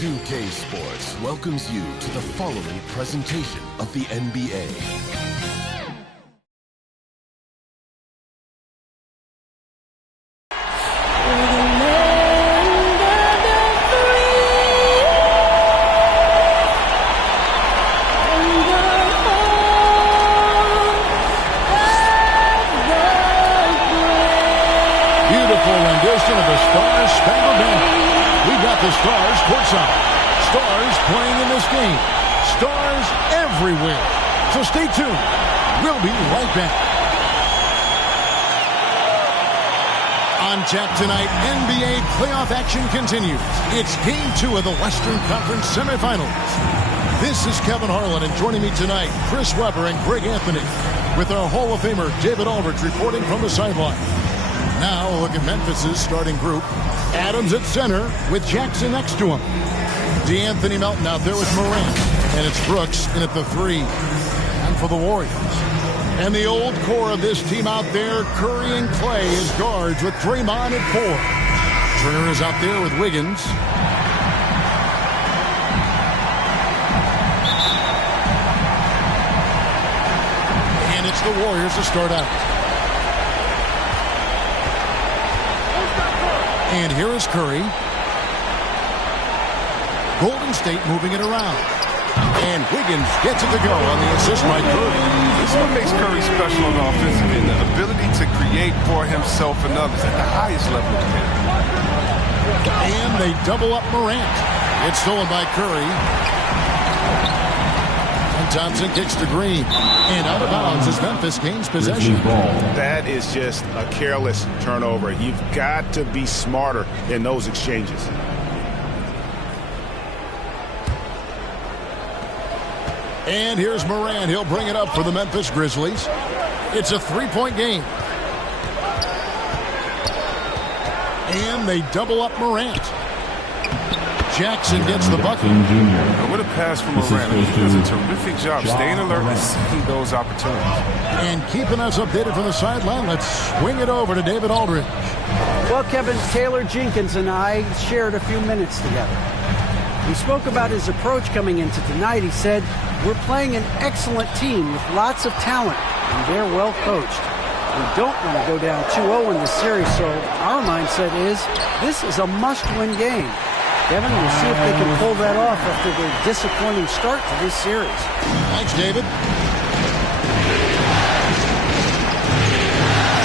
MEM2k Sports welcomes you to the following presentation of the NBA. Beautiful rendition of the Stars Spangled Banner. We got the Stars courtside. Stars playing in this game. Stars everywhere. So stay tuned. We'll be right back. On tap tonight, NBA playoff action continues. It's Game 2 of the Western Conference Semifinals. This is Kevin Harlan, and joining me tonight, Chris Webber and Greg Anthony, with our Hall of Famer David Aldridge reporting from the sideline. Now, a look at Memphis's starting group. Adams at center with Jackson next to him. DeAnthony Melton out there with Morant. And it's Brooks in at the 3. And for the Warriors. And the old core of this team out there, Curry and Clay as guards with Draymond at 4. Turner is out there with Wiggins. And it's the Warriors to start out. And here is Curry. Golden State moving it around. And Wiggins gets it to go on the assist by Curry. This is what makes Curry special on the offensive end, the ability to create for himself and others at the highest level of the game. And they double up Morant. It's stolen by Curry. And Thompson kicks to Green. And out of bounds as Memphis gains possession. That is just a careless turnover. You've got to be smarter in those exchanges. And here's Morant. He'll bring it up for the Memphis Grizzlies. It's a 3-point game. And they double up Morant. Jackson gets the bucket. What a pass from Morant. He does a terrific job staying alert and seeking those opportunities. And keeping us updated from the sideline, let's swing it over to David Aldridge. Well, Kevin, Taylor Jenkins and I shared a few minutes together. We spoke about his approach coming into tonight. He said, we're playing an excellent team with lots of talent, and they're well coached. We don't want to go down 2-0 in this series, so our mindset is this is a must-win game. Kevin, we'll see if they can pull that off after their disappointing start to this series. Thanks, David.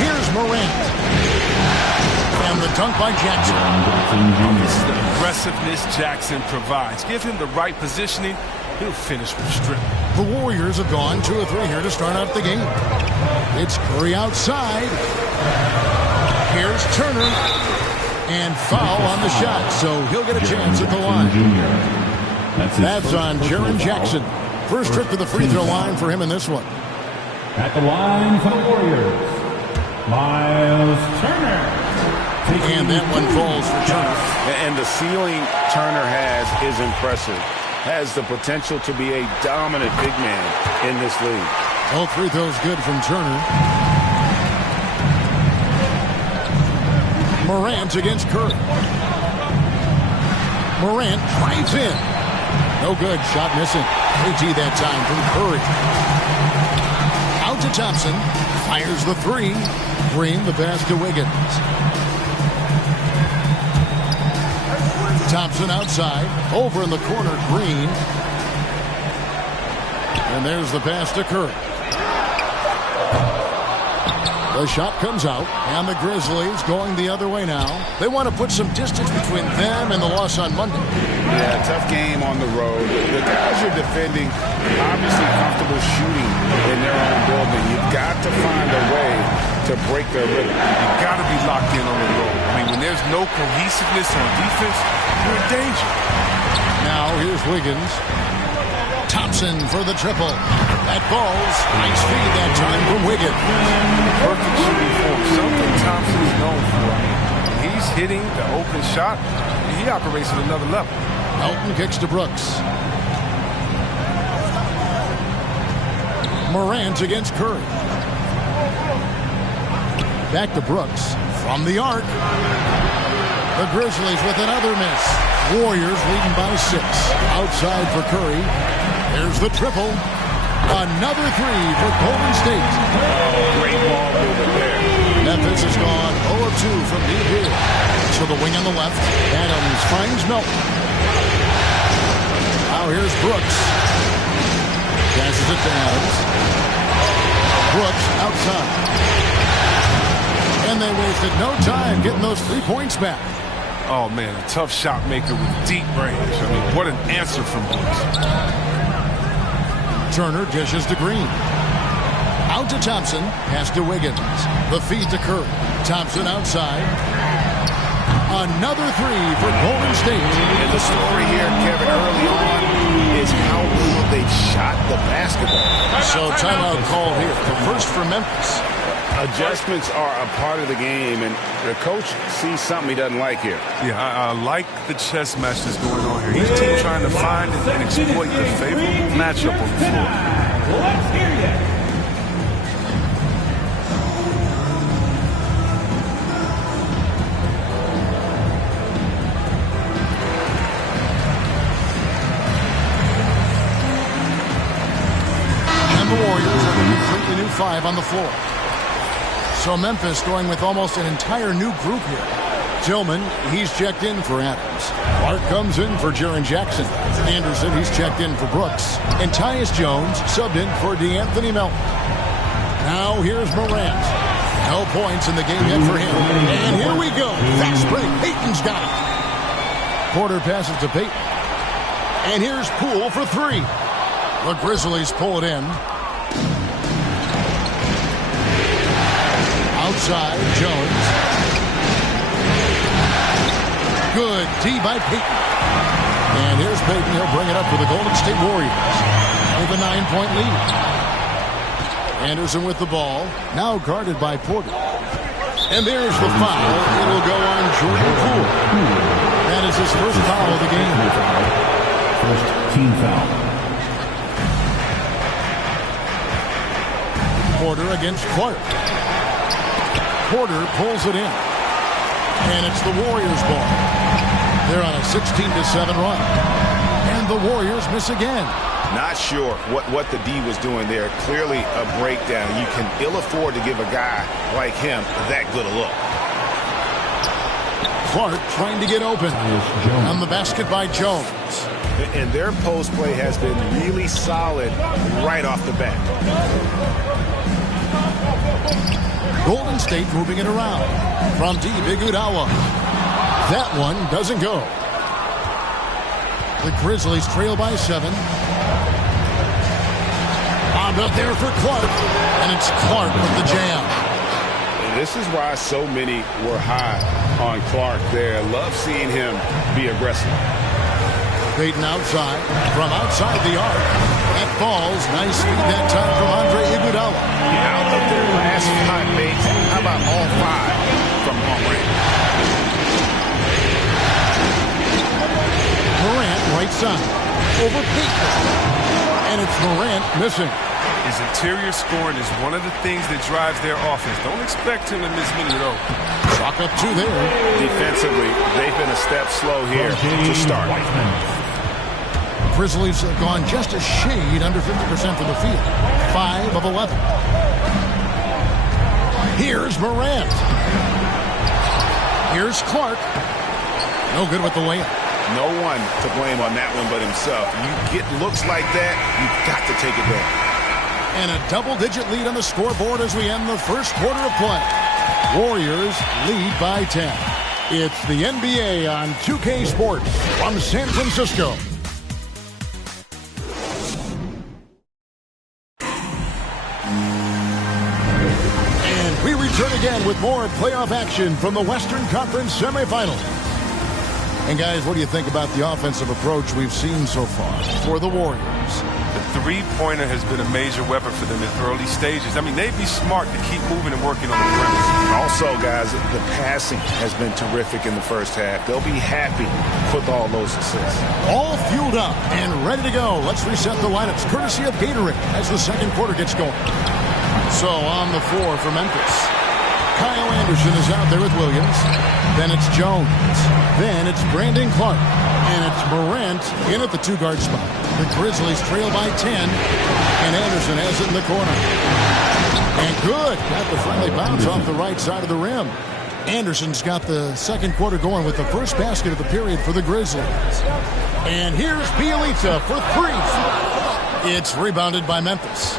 Here's Morant. And the dunk by Jackson. This is the aggressiveness Jackson provides. Give him the right positioning, he'll finish with strip. The Warriors have gone 2 of 3 here to start out the game. It's Curry outside. Here's Turner. And foul on the shot, so he'll get a chance at the line. That's on Jaren Jackson. First trip to the free throw line for him in this one. At the line for the Warriors, Miles Turner. And that one falls for Turner. And the ceiling Turner has is impressive. Has the potential to be a dominant big man in this league. All free throws good from Turner. Morant against Curry. Morant drives in. No good. Shot missing. KG that time from Curry. Out to Thompson. Fires the 3. Green the pass to Wiggins. Thompson outside. Over in the corner. Green. And there's the pass to Curry. The shot comes out, and the Grizzlies going the other way now. They want to put some distance between them and the loss on Monday. Yeah, tough game on the road. The guys you're defending, obviously comfortable shooting in their own building. You've got to find a way to break their rhythm. You've got to be locked in on the road. I mean, when there's no cohesiveness on defense, you're in danger. Now, here's Wiggins. Thompson for the triple. That falls. Nice feed that time from Wiggins. Perfect shooting form. Something Thompson is known for. When he's hitting the open shot, he operates at another level. Melton kicks to Brooks. Morant against Curry. Back to Brooks. From the arc. The Grizzlies with another miss. Warriors leading by 6. Outside for Curry. There's the triple. Another three for Golden State. Great ball movement there. Memphis has gone 0 of 2 from deep here. So the wing on the left. Adams finds Melton. Now here's Brooks. Passes it to Adams. Brooks outside. And they wasted no time getting those 3 points back. Oh, man, a tough shot maker with deep range. I mean, what an answer from Brooks. Turner dishes to Green. Out to Thompson. Pass to Wiggins. The feed to Curry. Thompson outside. Another three for Golden State. And the story here, Kevin, early on is how well they shot the basketball. So timeout call here. The first for Memphis. Adjustments are a part of the game, and the coach sees something he doesn't like here. Yeah, I like the chess match that's going on here. Each team trying to find and exploit the favorable matchup on the floor. Let's hear ya. And the Warriors have a completely new 5 on the floor. So Memphis going with almost an entire new group here. Tillman, he's checked in for Adams. Clark comes in for Jaren Jackson. Anderson, he's checked in for Brooks. And Tyus Jones subbed in for DeAnthony Melton. Now here's Morant. No points in the game yet for him. And here we go. Fast break. Payton's got it. Porter passes to Payton. And here's Poole for 3. The Grizzlies pull it in. Outside, Jones. Good D by Payton. And here's Payton. He'll bring it up for the Golden State Warriors with a 9-point lead. Anderson with the ball. Now guarded by Porter. And there's the foul. It'll go on Jordan Poole. That is his first foul of the game. First team foul. Porter against Clark. Porter pulls it in. And it's the Warriors' ball. They're on a 16-7 run. And the Warriors miss again. Not sure what the D was doing there. Clearly a breakdown. You can ill afford to give a guy like him that good a look. Clark trying to get open. On the basket by Jones. And their post play has been really solid right off the bat. Golden State moving it around. From deep, Iguodala. That one doesn't go. The Grizzlies trail by 7. Bombed up there for Clark. And it's Clark with the jam. And this is why so many were high on Clark there. Love seeing him be aggressive. Payton outside. From outside the arc. That falls. Nice feed that time from Andre Iguodala. Out of their last 5 mates, how about all 5 from long range? Morant right side. Over Payton. And it's Morant missing. His interior scoring is one of the things that drives their offense. Don't expect him to miss many of those. Chalk up 2 there. Defensively, they've been a step slow here to start. Grizzlies have gone just a shade under 50% from the field. 5 of 11. Here's Morant. Here's Clark. No good with the layup. No one to blame on that one but himself. You get looks like that, you've got to take it back. And a double-digit lead on the scoreboard as we end the first quarter of play. Warriors lead by 10. It's the NBA on 2K Sports from San Francisco. We return again with more playoff action from the Western Conference semifinals. And guys, what do you think about the offensive approach we've seen so far for the Warriors? The three-pointer has been a major weapon for them in early stages. I mean, they'd be smart to keep moving and working on the perimeter. Also, guys, the passing has been terrific in the first half. They'll be happy with all those assists. All fueled up and ready to go. Let's reset the lineups courtesy of Gatorade as the second quarter gets going. So on the floor for Memphis, Kyle Anderson is out there with Williams. Then it's Jones. Then it's Brandon Clark. And it's Morant in at the two-guard spot. The Grizzlies trail by 10. And Anderson has it in the corner. And good. Got the friendly bounce off the right side of the rim. Anderson's got the second quarter going with the first basket of the period for the Grizzlies. And here's Bielitsa for three. It's rebounded by Memphis.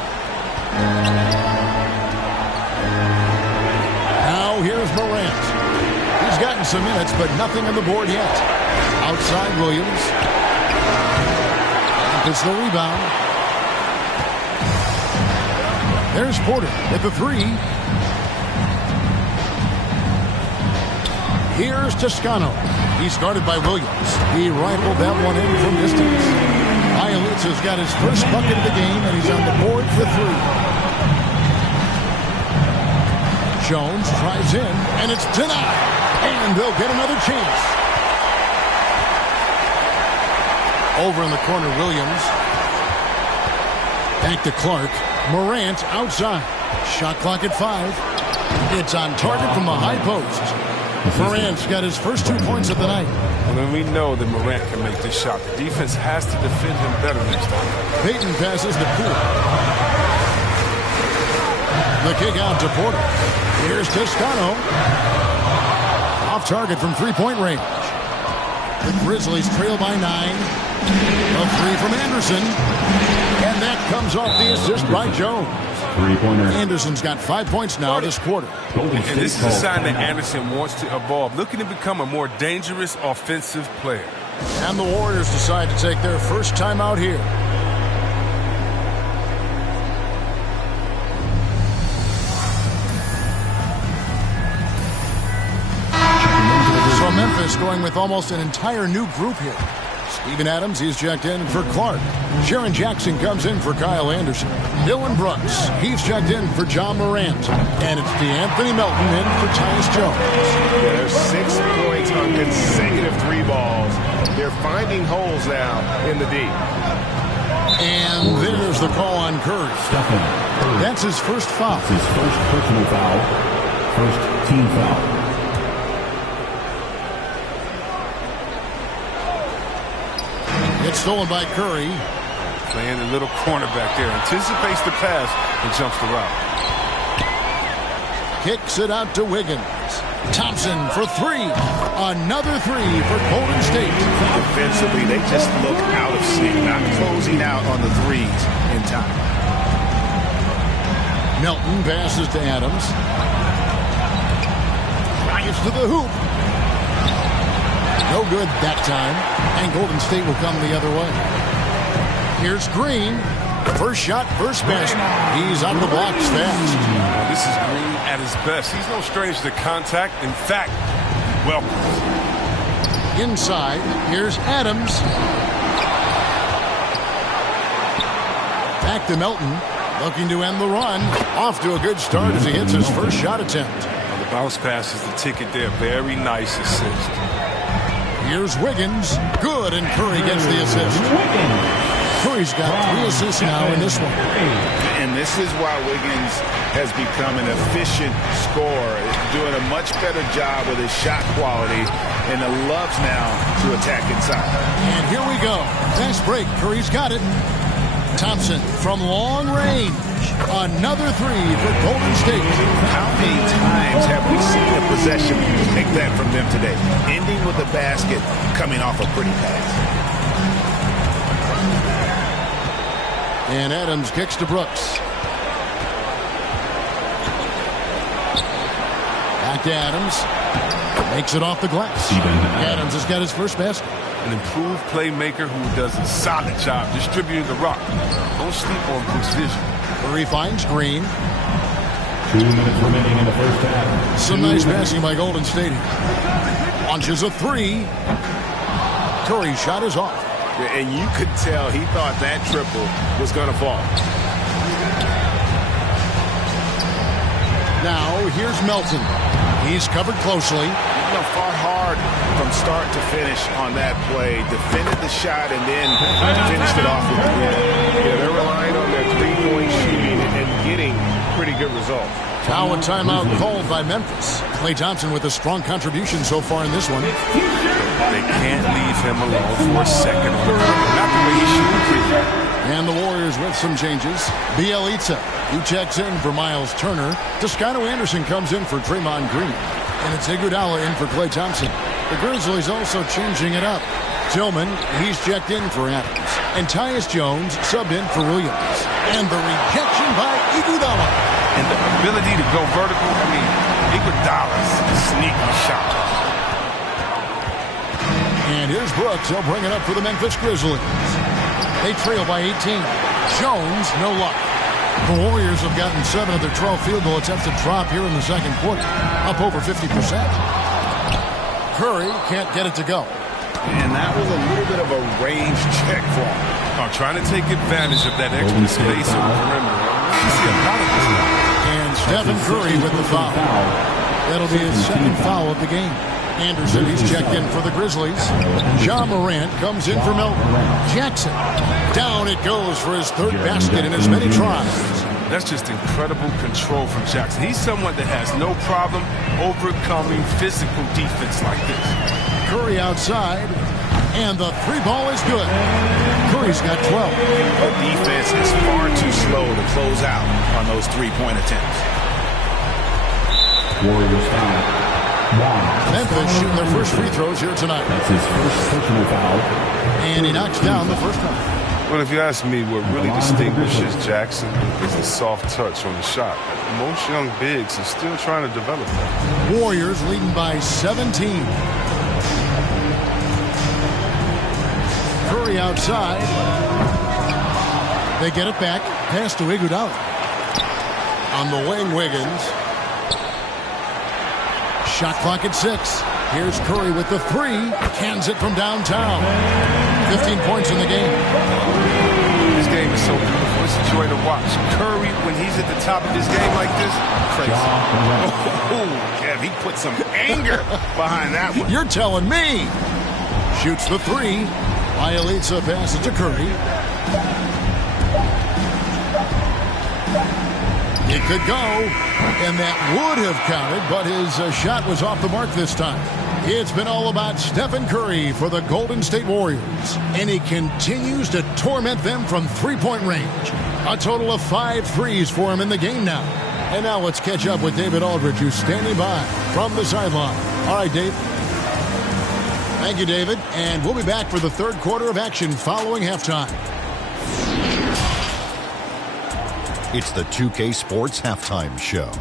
Now here's Morant. He's gotten some minutes, but nothing on the board yet. Outside Williams. It's the rebound. There's Porter with the three. Here's Toscano. He's guarded by Williams. He rifled that one in from distance. Bielitsa's got his first bucket of the game, and he's on the board for three. Jones drives in, and it's denied. And they'll get another chance. Over in the corner, Williams. Back to Clark. Morant outside. Shot clock at 5. It's on target from the high post. Morant's got his first 2 points of the night. Well, we know that Morant can make this shot. The defense has to defend him better next time. Payton passes to Poole. The kick out to Porter. Here's Toscano. Off target from three-point range. The Grizzlies trail by 9. A three from Anderson. And that comes off the assist by Jones. Three-pointer. Anderson's got 5 points now this quarter. And this is a sign that Anderson wants to evolve, looking to become a more dangerous offensive player. And the Warriors decide to take their first time out here. So Memphis going with almost an entire new group here. Steven Adams, he's checked in for Clark. Sharon Jackson comes in for Kyle Anderson. Dylan Brooks, he's checked in for John Morant. And it's DeAnthony Melton in for Tyus Jones. There's 6 points on consecutive 3 balls. They're finding holes now in the D. And there's the call on Curry. That's his first foul. His first personal foul. First team foul. It's stolen by Curry. Playing a little cornerback there. Anticipates the pass and jumps the route. Kicks it out to Wiggins. Thompson for 3. Another 3 for Golden State. Defensively, they just look out of sync, not closing out on the threes in time. Melton passes to Adams. Drives to the hoop. No good that time. And Golden State will come the other way. Here's Green. First shot, first basket. He's out of the blocks fast. Well, this is Green at his best. He's no stranger to contact. In fact, welcome. Inside, here's Adams. Back to Melton. Looking to end the run. Off to a good start as he hits his first shot attempt. Well, the bounce pass is the ticket there. Very nice assist. Here's Wiggins. Good, and Curry gets the assist. Curry's got 3 assists now in this one. And this is why Wiggins has become an efficient scorer, doing a much better job with his shot quality, and loves now to attack inside. And here we go. Fast break. Curry's got it. Thompson from long range. Another 3 for Golden State. How many times have we seen a possession like that from them today? Ending with a basket, coming off a pretty pass. And Adams kicks to Brooks. Back to Adams. Makes it off the glass. Adams has got his first basket. An improved playmaker who does a solid job distributing the rock. Don't sleep on Brooks' vision. Curry finds Green. 2 minutes remaining in the first half. Some nice passing by Golden State. Launches a 3. Curry's shot is off. And you could tell he thought that triple was going to fall. Now, here's Melton. He's covered closely. Fought hard from start to finish on that play. Defended the shot and then finished it off with the win. Yeah, they're relying on their 3-point shooting and getting pretty good results. Now a timeout called by Memphis. Klay Thompson with a strong contribution so far in this one. They can't leave him alone for a second on the court. Not the way he should. And the Warriors with some changes. Bielitsa, he checks in for Miles Turner. Toscano Anderson comes in for Draymond Green. And it's Iguodala in for Klay Thompson. The Grizzlies also changing it up. Tillman, he's checked in for Adams. And Tyus Jones subbed in for Williams. And the rejection by Iguodala. And the ability to go vertical, I mean, Iguodala's sneaky shot. And here's Brooks. He'll bring it up for the Memphis Grizzlies. They trail by 18. Jones, no luck. The Warriors have gotten 7 of their 12 field goal attempts to drop here in the second quarter, up over 50%. Curry can't get it to go. And that was a little bit of a range check for him. Trying to take advantage of that extra space on the perimeter. And Stephen Curry with the foul. That'll be his second foul of the game. Anderson, he's checked in for the Grizzlies. Ja Morant comes in for Milton. Jackson, down it goes for his third basket in as many tries. That's just incredible control from Jackson. He's someone that has no problem overcoming physical defense like this. Curry outside, and the three ball is good. Curry's got 12. The defense is far too slow to close out on those three-point attempts. Warriors foul. Memphis shooting their first free throws here tonight. That's his first personal foul. And he knocks down the first one. Well, if you ask me, what really distinguishes Jackson is the soft touch on the shot. Most young bigs are still trying to develop that. Warriors leading by 17. Curry outside. They get it back. Pass to Iguodala. On the wing, Wiggins. Shot clock at 6. Here's Curry with the 3. Cans it from downtown. 15 points in the game. This game is so beautiful. It's a joy to watch. Curry, when he's at the top of his game like this, crazy. Oh, Kev, he put some anger behind that one. You're telling me. Shoots the 3. Bielitsa passes to Curry. It could go, and that would have counted, but his shot was off the mark this time. It's been all about Stephen Curry for the Golden State Warriors, and he continues to torment them from three-point range. A total of 5 threes for him in the game now. And now let's catch up with David Aldridge, who's standing by from the sideline. All right, Dave. Thank you, David, and we'll be back for the third quarter of action following halftime. It's the 2K Sports Halftime Show.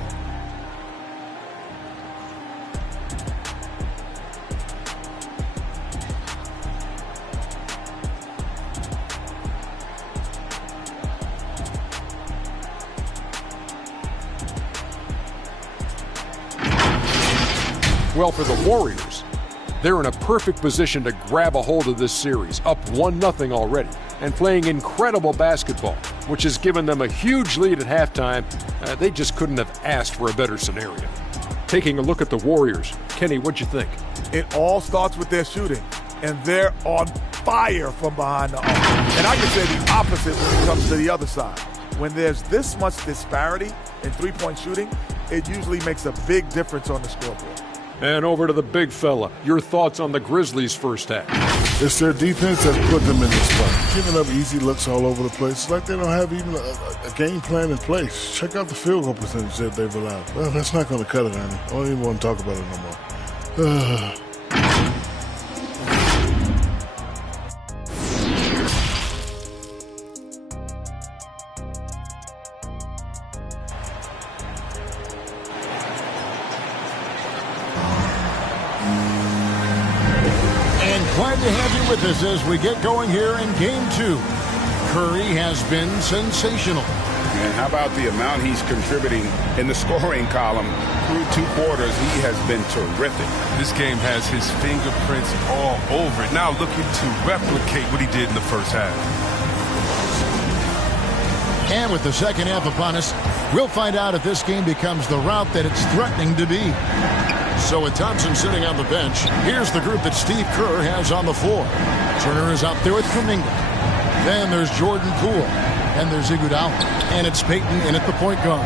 Well, for the Warriors, they're in a perfect position to grab a hold of this series, up 1-0 already, and playing incredible basketball, which has given them a huge lead at halftime. They just couldn't have asked for a better scenario. Taking a look at the Warriors, Kenny, what'd you think? It all starts with their shooting, and they're on fire from behind the arc. And I can say the opposite when it comes to the other side. When there's this much disparity in three-point shooting, it usually makes a big difference on the scoreboard. And over to the big fella. Your thoughts on the Grizzlies' first half? It's their defense that put them in this spot. Giving up easy looks all over the place. It's like they don't have even a game plan in place. Check out the field goal percentage that they've allowed. Well, that's not going to cut it, Ernie. I don't even want to talk about it no more. Glad to have you with us as we get going here in Game 2. Curry has been sensational. And how about the amount he's contributing in the scoring column through 2 quarters? He has been terrific. This game has his fingerprints all over it. Now looking to replicate what he did in the first half. And with the second half upon us, we'll find out if this game becomes the route that it's threatening to be. So with Thompson sitting on the bench, here's the group that Steve Kerr has on the floor. Turner is out there with Kuminga. Then there's Jordan Poole. And there's Iguodala. And it's Peyton in at the point guard.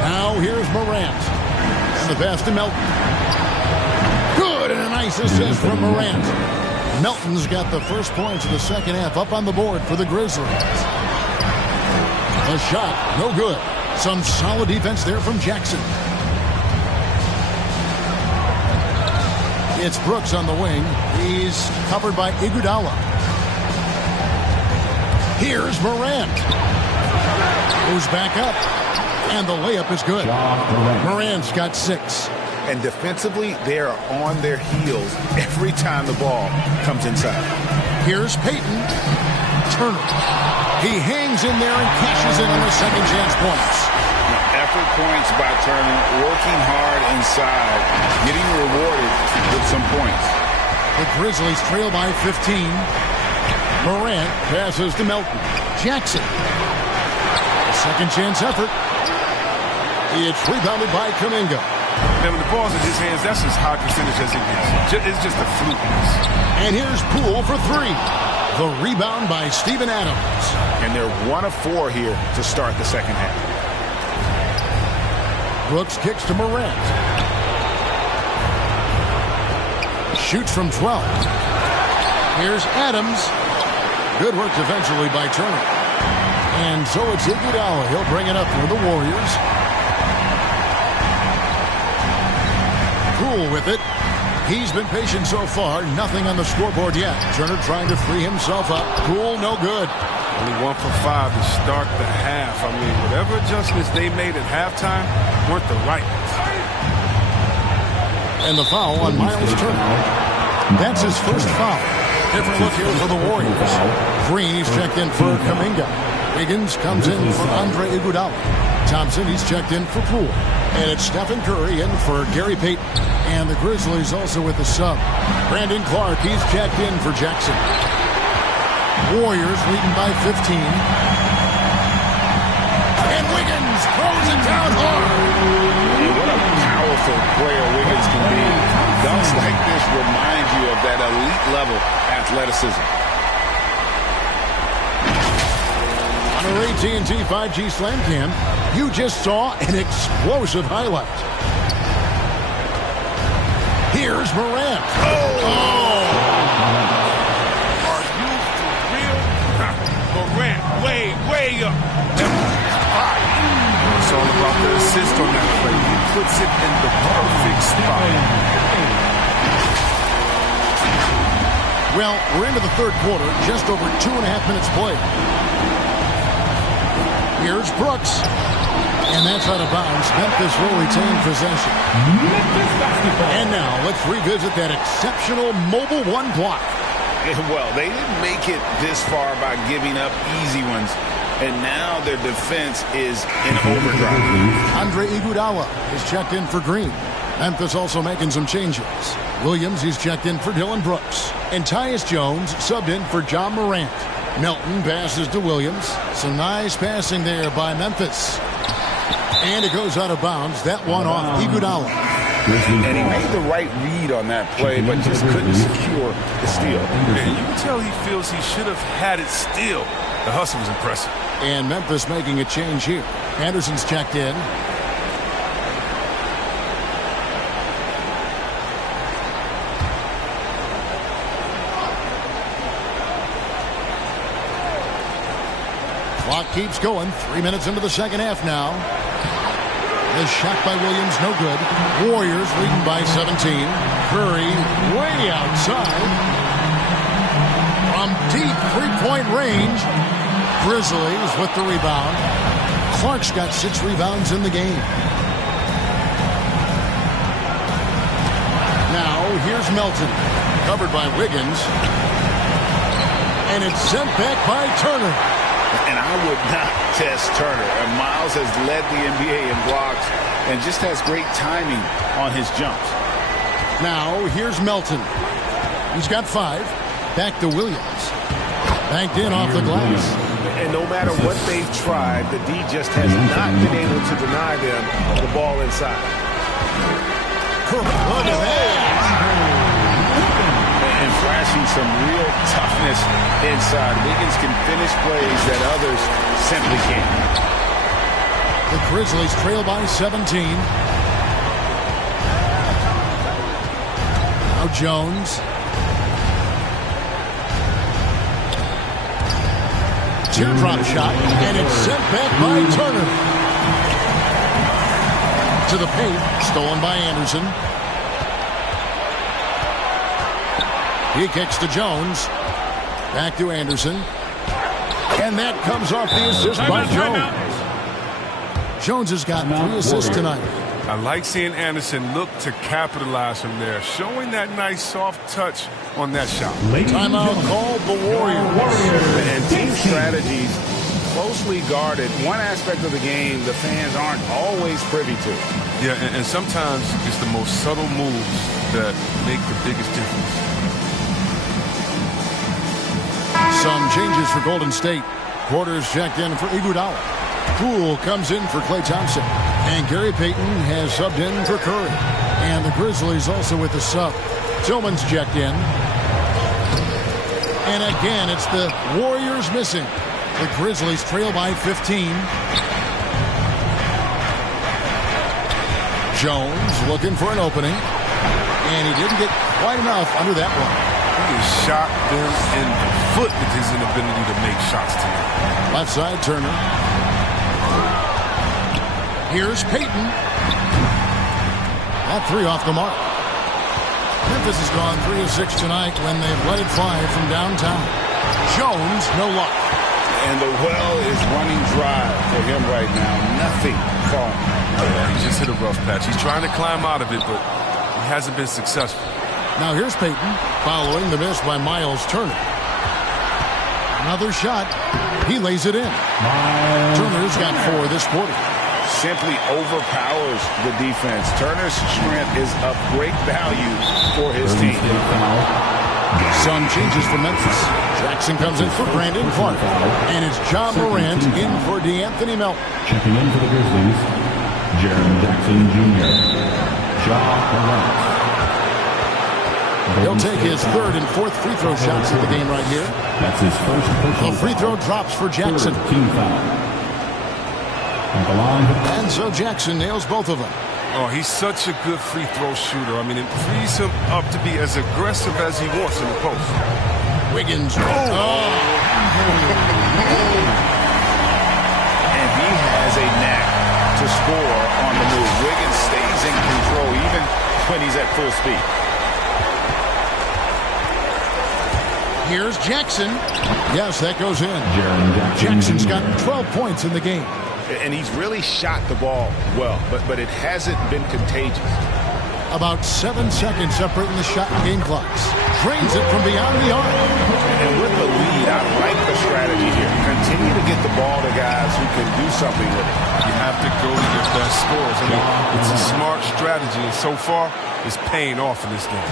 Now here's Morant. And the pass to Melton. Good, and a nice assist from Morant. Melton's got the first points of the second half up on the board for the Grizzlies. A shot, no good. Some solid defense there from Jackson. It's Brooks on the wing. He's covered by Iguodala. Here's Morant. Moves back up. And the layup is good. Morant's got 6. And defensively, they are on their heels every time the ball comes inside. Here's Payton. Turner. He hangs in there and cashes in on the second chance points. Effort points by Turner, working hard inside, getting rewarded with some points. The Grizzlies trail by 15. Morant passes to Melton. Jackson. A second chance effort. It's rebounded by Kuminga. And when the ball's in his hands, that's as high percentage as it gets. It's just a fluke. And here's Poole for 3. The rebound by Steven Adams. And they're 1 of 4 here to start the second half. Brooks kicks to Morant. Shoots from 12. Here's Adams. Good work defensively by Turner. And so it's Iguodala. He'll bring it up for the Warriors. Poole with it. He's been patient so far. Nothing on the scoreboard yet. Turner trying to free himself up. Poole, no good. Only 1 for 5 to start the half. I mean, whatever adjustments they made at halftime weren't the right ones. And the foul on Miles Turner. That's his first foul. Different look here for the Warriors. Green, he's checked in for Kuminga. Wiggins comes in for Andre Iguodala. Thompson, he's checked in for Poole. And it's Stephen Curry in for Gary Payton. And the Grizzlies also with the sub. Brandon Clark, he's checked in for Jackson. Warriors leading by 15. And Wiggins throws it down hard. And what a powerful player Wiggins can be. Dunks like this remind you of that elite level athleticism. On our AT&T 5G Slam Cam, you just saw an explosive highlight. Here's Morant. Are you for real? Morant, way up. It's all about the assist on that play. He puts it in the perfect spot. Well, we're into the third quarter, just over 2.5 minutes played. Here's Brooks. And that's out of bounds. Memphis will retain possession. And now let's revisit that exceptional mobile 1 block. Well, they didn't make it this far by giving up easy ones. And now their defense is in overdrive. Andre Iguodala is checked in for Green. Memphis also making some changes. Williams, he's checked in for Dylan Brooks. And Tyus Jones subbed in for John Morant. Melton passes to Williams. Some nice passing there by Memphis. And it goes out of bounds. That one off Iguodala. And he made the right read on that play, but just couldn't secure the steal. Yeah, you can tell he feels he should have had it still. The hustle was impressive. And Memphis making a change here. Anderson's checked in. Clock keeps going. 3 minutes into the second half now. The shot by Williams, no good. Warriors leading by 17. Curry way outside. From deep three-point range. Grizzlies with the rebound. Clark's got 6 rebounds in the game. Now, here's Melton. Covered by Wiggins. And it's sent back by Turner. And I would not test Turner. And Miles has led the NBA in blocks and just has great timing on his jumps. Now, here's Melton. He's got 5. Back to Williams. Banked in off the glass. And no matter what they've tried, the D just has not been able to deny them the ball inside. Look at that. And flashing some real toughness inside. Wiggins can finish plays that others simply can't. The Grizzlies trail by 17. Now Jones. Teardrop shot, and it's sent back by Turner. To the paint, stolen by Anderson. He kicks to Jones. Back to Anderson. And that comes off the assist by Jones. Jones has got 3 assists tonight. I like seeing Anderson look to capitalize from there, showing that nice soft touch on that shot. Timeout called the Warriors. And team strategies closely guarded. One aspect of the game the fans aren't always privy to. Yeah, and sometimes it's the most subtle moves that make the biggest difference. Some changes for Golden State. Quarters checked in for Iguodala. Poole comes in for Klay Thompson. And Gary Payton has subbed in for Curry. And the Grizzlies also with the sub. Tillman's checked in. And again, it's the Warriors missing. The Grizzlies trail by 15. Jones looking for an opening. And he didn't get quite enough under that one. He has shot them in the foot with his inability to make shots tonight. Left side, Turner. Here's Payton. That 3 off the mark. Memphis has gone 3 of 6 tonight when they've let it fly from downtown. Jones, no luck. And the well is running dry for him right now. Nothing falling. Yeah, he just hit a rough patch. He's trying to climb out of it, but he hasn't been successful. Now here's Payton, following the miss by Miles Turner. Another shot. He lays it in. Turner's got 4 this quarter. Simply overpowers the defense. Turner's strength is of great value for his team. Some changes for Memphis. Jackson comes in for Brandon Clark. And it's John Morant in for DeAnthony Melton. Checking in for the Grizzlies, Jaren Jackson Jr. John Morant. He'll take his 3rd and 4th free throw shots of the game right here. That's his first personal. The free throw drops for Jackson. Team foul. At the line. And so Jackson nails both of them. Oh, he's such a good free throw shooter. I mean, it frees him up to be as aggressive as he wants in the post. Wiggins. And he has a knack to score on the move. Wiggins stays in control even when he's at full speed. Here's Jackson. Yes, that goes in. Jackson's got 12 points in the game. And he's really shot the ball well, but it hasn't been contagious. About 7 seconds separating the shot and game clocks. Drains it from beyond the arc. And with the lead, I like the strategy here. Continue to get the ball to guys who can do something with it. You have to go to your best scorers. I mean, it's a smart strategy, and so far, it's paying off in this game.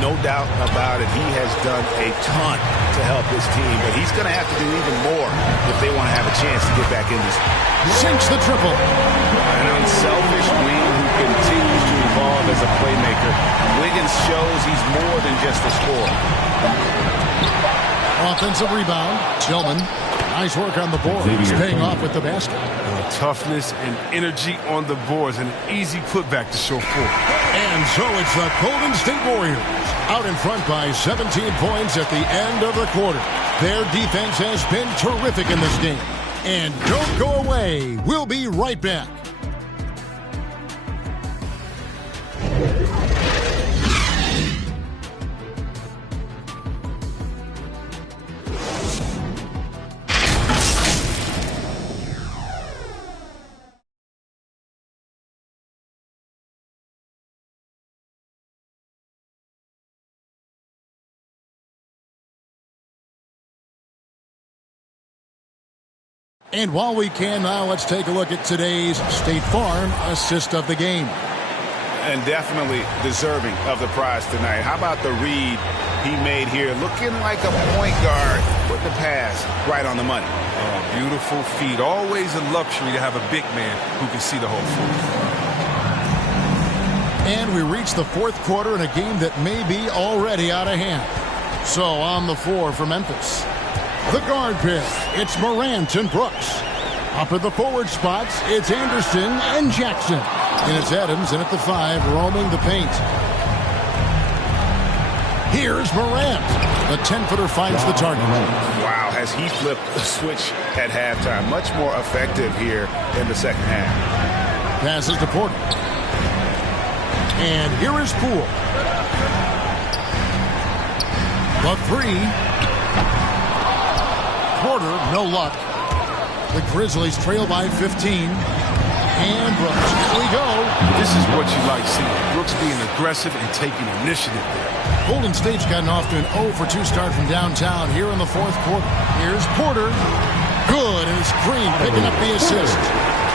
No doubt about it. He has done a ton to help his team, but he's going to have to do even more if they want to have a chance to get back in this. Sinks the triple. An unselfish wing who continues to evolve as a playmaker. Wiggins shows he's more than just a scorer. Offensive rebound. Tillman. Nice work on the board. He's paying off with the basket. Toughness and energy on the boards. An easy putback to show forth. And so it's the Golden State Warriors out in front by 17 points at the end of the quarter. Their defense has been terrific in this game. And don't go away. We'll be right back. And while we can now, let's take a look at today's State Farm assist of the game. And definitely deserving of the prize tonight. How about the read he made here? Looking like a point guard. Put the pass right on the money. Oh, beautiful feed. Always a luxury to have a big man who can see the whole floor. And we reach the 4th quarter in a game that may be already out of hand. So on the floor for Memphis. The guard pair, it's Morant and Brooks. Up at the forward spots, it's Anderson and Jackson. And it's Adams in at the 5, roaming the paint. Here's Morant. The 10-footer finds the target. Wow, has he flipped the switch at halftime. Much more effective here in the second half. Passes to Porter. And here is Poole. The 3. Porter, no luck. The Grizzlies trail by 15. And Brooks, here we go. This is what you like seeing. Brooks being aggressive and taking initiative there. Golden State's gotten off to an 0-for-2 start from downtown here in the fourth quarter. Here's Porter. Good, and it's Green picking up the assist.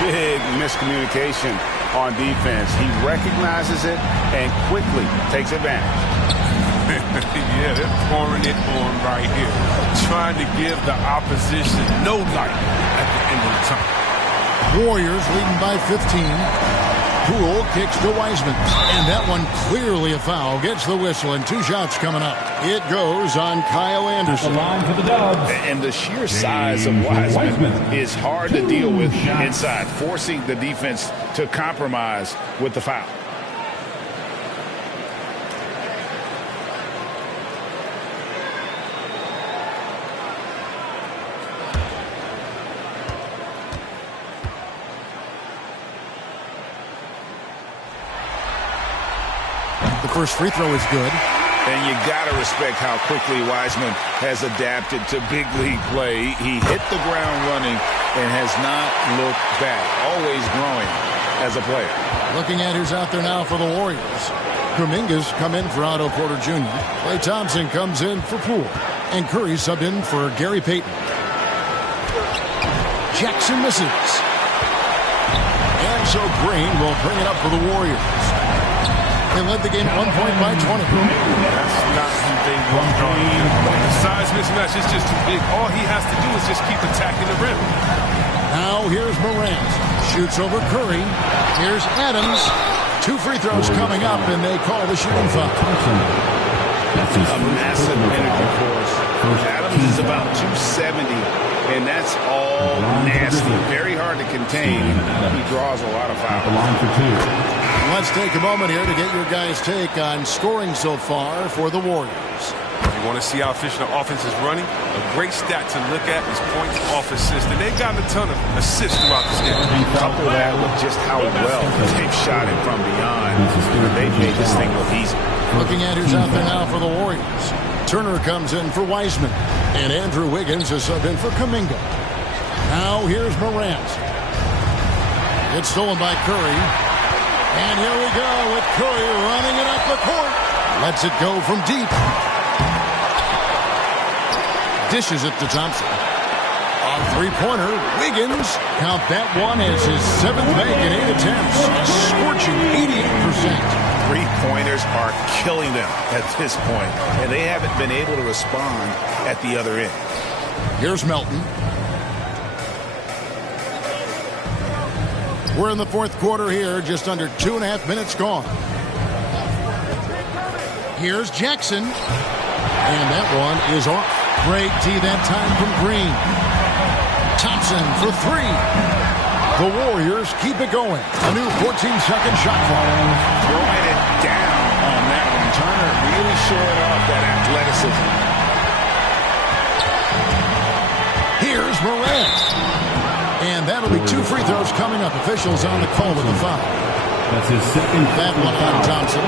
Big miscommunication on defense. He recognizes it and quickly takes advantage. Yeah, they're pouring it on right here. Trying to give the opposition no light at the end of the time. Warriors leading by 15. Poole kicks to Wiseman. And that one clearly a foul. Gets the whistle and 2 shots coming up. It goes on Kyle Anderson. The line for the Dubs. And the sheer size of Wiseman is hard to deal with inside, forcing the defense to compromise with the foul. The first free throw is good. And you got to respect how quickly Wiseman has adapted to big league play. He hit the ground running and has not looked back. Always growing as a player. Looking at who's out there now for the Warriors. Kuminga's come in for Otto Porter Jr. Klay Thompson comes in for Poole. And Curry subbed in for Gary Payton. Jackson misses. And so Green will bring it up for the Warriors. They led the game at 1 point by 20. That's not who they want. The size mismatch is just too big. All he has to do is just keep attacking the rim. Now here's Morant. Shoots over Curry. Here's Adams. 2 free throws coming up, and they call the shooting foul. A massive energy force. Adams is about 270, and that's all nasty. Very hard to contain. He draws a lot of fouls. Let's take a moment here to get your guys' take on scoring so far for the Warriors. You want to see how efficient the offense is running? A great stat to look at is points off assists. And they've gotten a ton of assists throughout this game. Couple that with just how well they've shot it from beyond. They've made this thing look easy. Looking at who's out there now for the Warriors. Turner comes in for Wiseman. And Andrew Wiggins is subbed in for Kuminga. Now here's Morant. It's stolen by Curry. And here we go with Curry running it up the court. Lets it go from deep. Dishes it to Thompson. A three-pointer. Wiggins. Count that one as his 7th make in 8 attempts. A scorching 88%. Three-pointers are killing them at this point, and they haven't been able to respond at the other end. Here's Melton. We're in the fourth quarter here, just under 2.5 minutes gone. Here's Jackson. And that one is off. Great D that time from Green. Thompson for 3. The Warriors keep it going. A new 14-second shot clock. Throwing it down on that one. Turner really showing off that athleticism. Here's Morant. And that'll be 2 free throws coming up. Officials on the call with the foul. That's his second. That one on Thompson.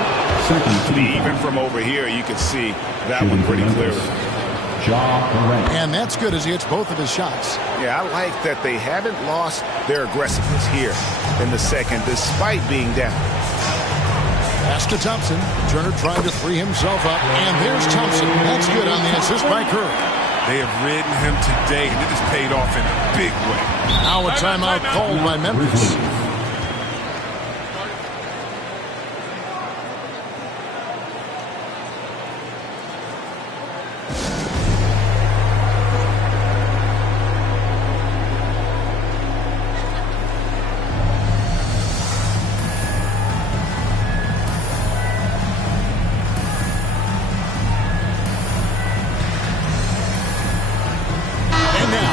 Even from over here, you can see that one pretty clearly. And that's good as he hits both of his shots. Yeah, I like that they haven't lost their aggressiveness here in the second, despite being down. Pass to Thompson. Turner trying to free himself up. And there's Thompson. That's good on the assist by Curry. They have ridden him today, and it has paid off in a big way. Now a timeout called by Memphis.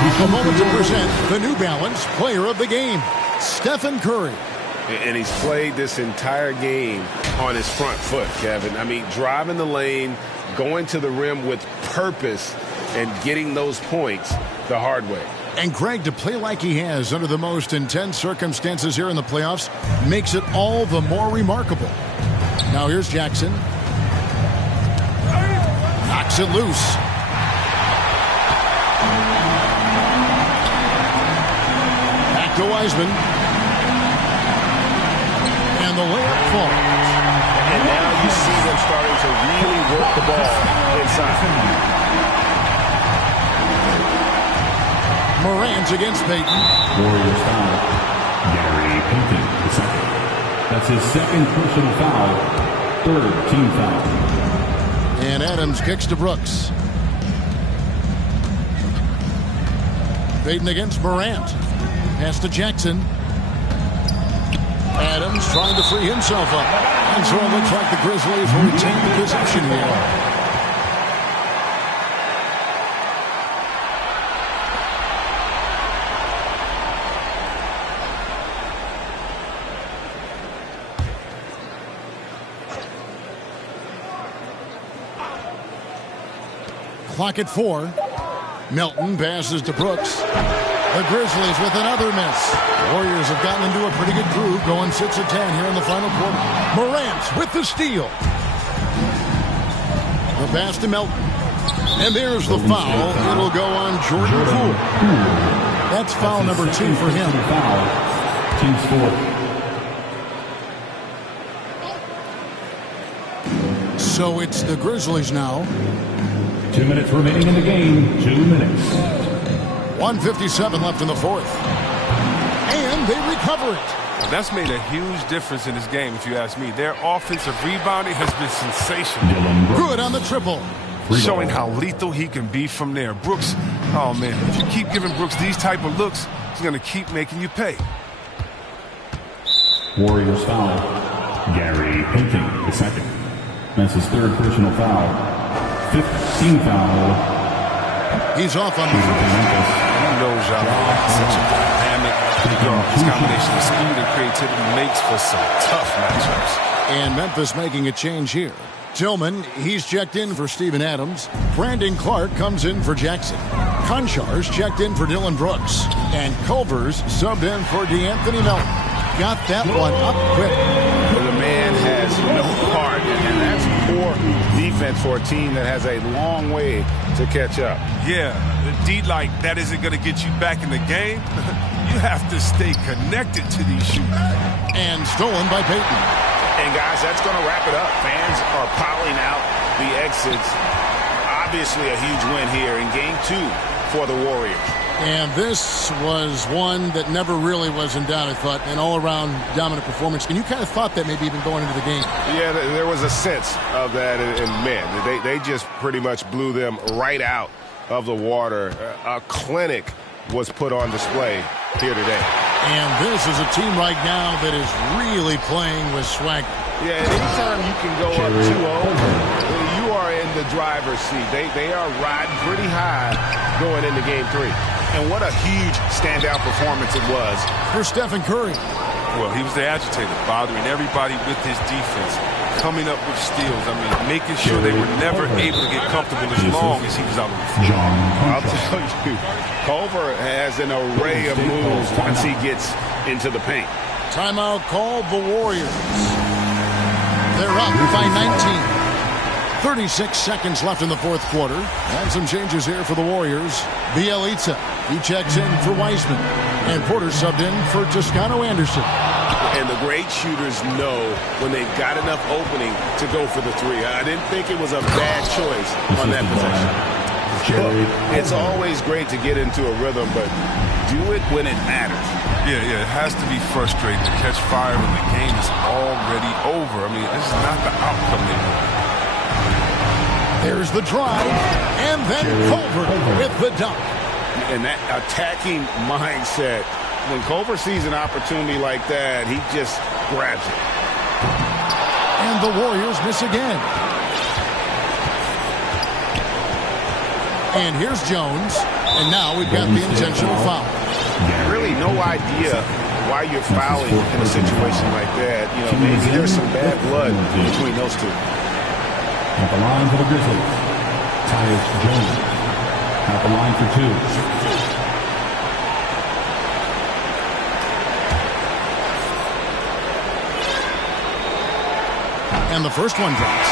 Now, a moment to present the New Balance Player of the Game, Stephen Curry. And he's played this entire game on his front foot, Kevin. I mean, driving the lane, going to the rim with purpose, and getting those points the hard way. And Greg, to play like he has under the most intense circumstances here in the playoffs makes it all the more remarkable. Now here's Jackson. Knocks it loose. Back to Wiseman. And the layup falls. And now you see them starting to really work the ball inside. Morant against Payton. Warriors foul. Gary Payton, the second. That's his second personal foul. Third team foul. And Adams kicks to Brooks. Payton against Morant. Pass to Jackson. Adams trying to free himself up. And so it looks like the Grizzlies will retain the possession here. Clock at 4. Melton passes to Brooks. The Grizzlies with another miss. Warriors have gotten into a pretty good groove, going 6 of 10 here in the final quarter. Morant with the steal. The pass to Melton. And there's the foul. It'll go on Jordan Poole. That's foul number 2 for him. Team score. So it's the Grizzlies now. 2 minutes remaining in the game. 2 minutes. 1:57 left in the fourth. And they recover it. Well, that's made a huge difference in this game, if you ask me. Their offensive rebounding has been sensational. Good on the triple. Showing how lethal he can be from there. Brooks, oh man, if you keep giving Brooks these type of looks, he's going to keep making you pay. Warriors foul. Gary Payton, the second. That's his third personal foul. 15 foul. He's off on the He knows such a dynamic guard. This combination of speed and creativity makes for some tough matchups. And Memphis making a change here. Tillman, he's checked in for Steven Adams. Brandon Clark comes in for Jackson. Konchar's checked in for Dylan Brooks. And Culver's subbed in for DeAnthony Melton. Got that one up quick. The man has no heart, and that's poor defense for a team that has a long way to catch up. Yeah, a D like that isn't going to get you back in the game. You have to stay connected to these shooters. And stolen by Payton. And guys, that's going to wrap it up. Fans are piling out the exits. Obviously a huge win here in Game 2 for the Warriors. And this was one that never really was in doubt, I thought, an all-around dominant performance. And you kind of thought that maybe even going into the game. Yeah, there was a sense of that in men. They just pretty much blew them right out of the water. A clinic was put on display here today. And this is a team right now that is really playing with swagger. Yeah, and anytime you can go up 2-0, you are in the driver's seat. They are riding pretty high going into Game 3. And what a huge standout performance it was for Stephen Curry. Well, he was the agitator, bothering everybody with his defense, coming up with steals. I mean, making sure they were never able to get comfortable as long as he was out on the floor. I'll tell you, Culver has an array of moves once he gets into the paint. Timeout called the Warriors. They're up by 19. 36 seconds left in the fourth quarter. And some changes here for the Warriors. Bielitsa, he checks in for Wiseman. And Porter subbed in for Toscano Anderson. And the great shooters know when they've got enough opening to go for the three. I didn't think it was a bad choice on that possession. It's always great to get into a rhythm, but do it when it matters. Yeah, it has to be frustrating to catch fire when the game is already over. I mean, this is not the outcome they want. There's the drive, and then Culver with the dunk. And that attacking mindset, when Culver sees an opportunity like that, he just grabs it. And the Warriors miss again. And here's Jones. And now we've got the intentional foul. Really no idea why you're fouling in a situation like that. You know, maybe there's some bad blood between those two. At the line for the Grizzlies, Tyus Jones. At the line for 2. And the first one drops.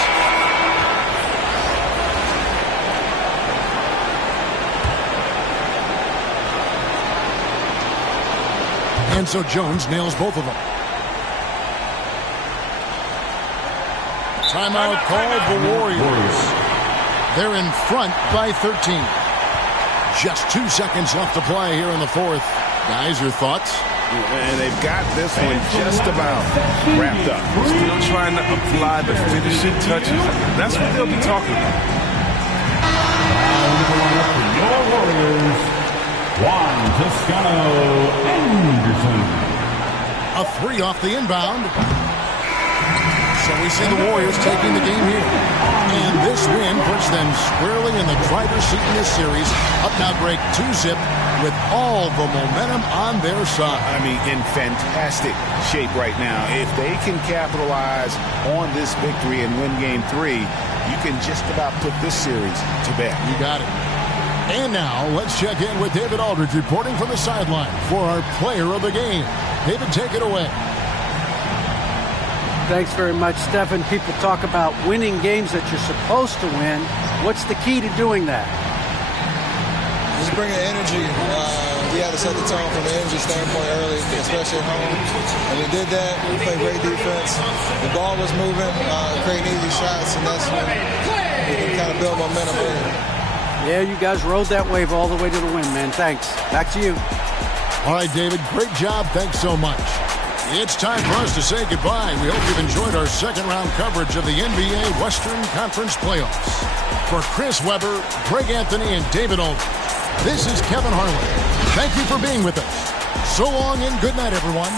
And so Jones nails both of them. Timeout called the Warriors. They're in front by 13. Just 2 seconds left to play here in the fourth. Guys, your thoughts? And they've got this one just about wrapped up. Still trying to apply the finishing touches. That's what they'll be talking about. Your Warriors, Juan Toscano Anderson. A three off the inbound. So we see the Warriors taking the game here. And this win puts them squarely in the driver's seat in this series. Up now break 2-zip with all the momentum on their side. I mean, in fantastic shape right now. If they can capitalize on this victory and win game 3, you can just about put this series to bed. You got it. And now let's check in with David Aldridge reporting from the sideline for our player of the game. David, take it away. Thanks very much, Stephen. People talk about winning games that you're supposed to win. What's the key to doing that? Just bringing energy. We had to set the tone from an energy standpoint early, especially at home. And we did that. We played great defense. The ball was moving, creating easy shots, and that's when we can kind of build momentum early. Yeah, you guys rode that wave all the way to the win, man. Thanks. Back to you. All right, David, great job. Thanks so much. It's time for us to say goodbye. We hope you've enjoyed our second-round coverage of the NBA Western Conference Playoffs. For Chris Webber, Greg Anthony, and David Aldridge, this is Kevin Harlan. Thank you for being with us. So long and good night, everyone.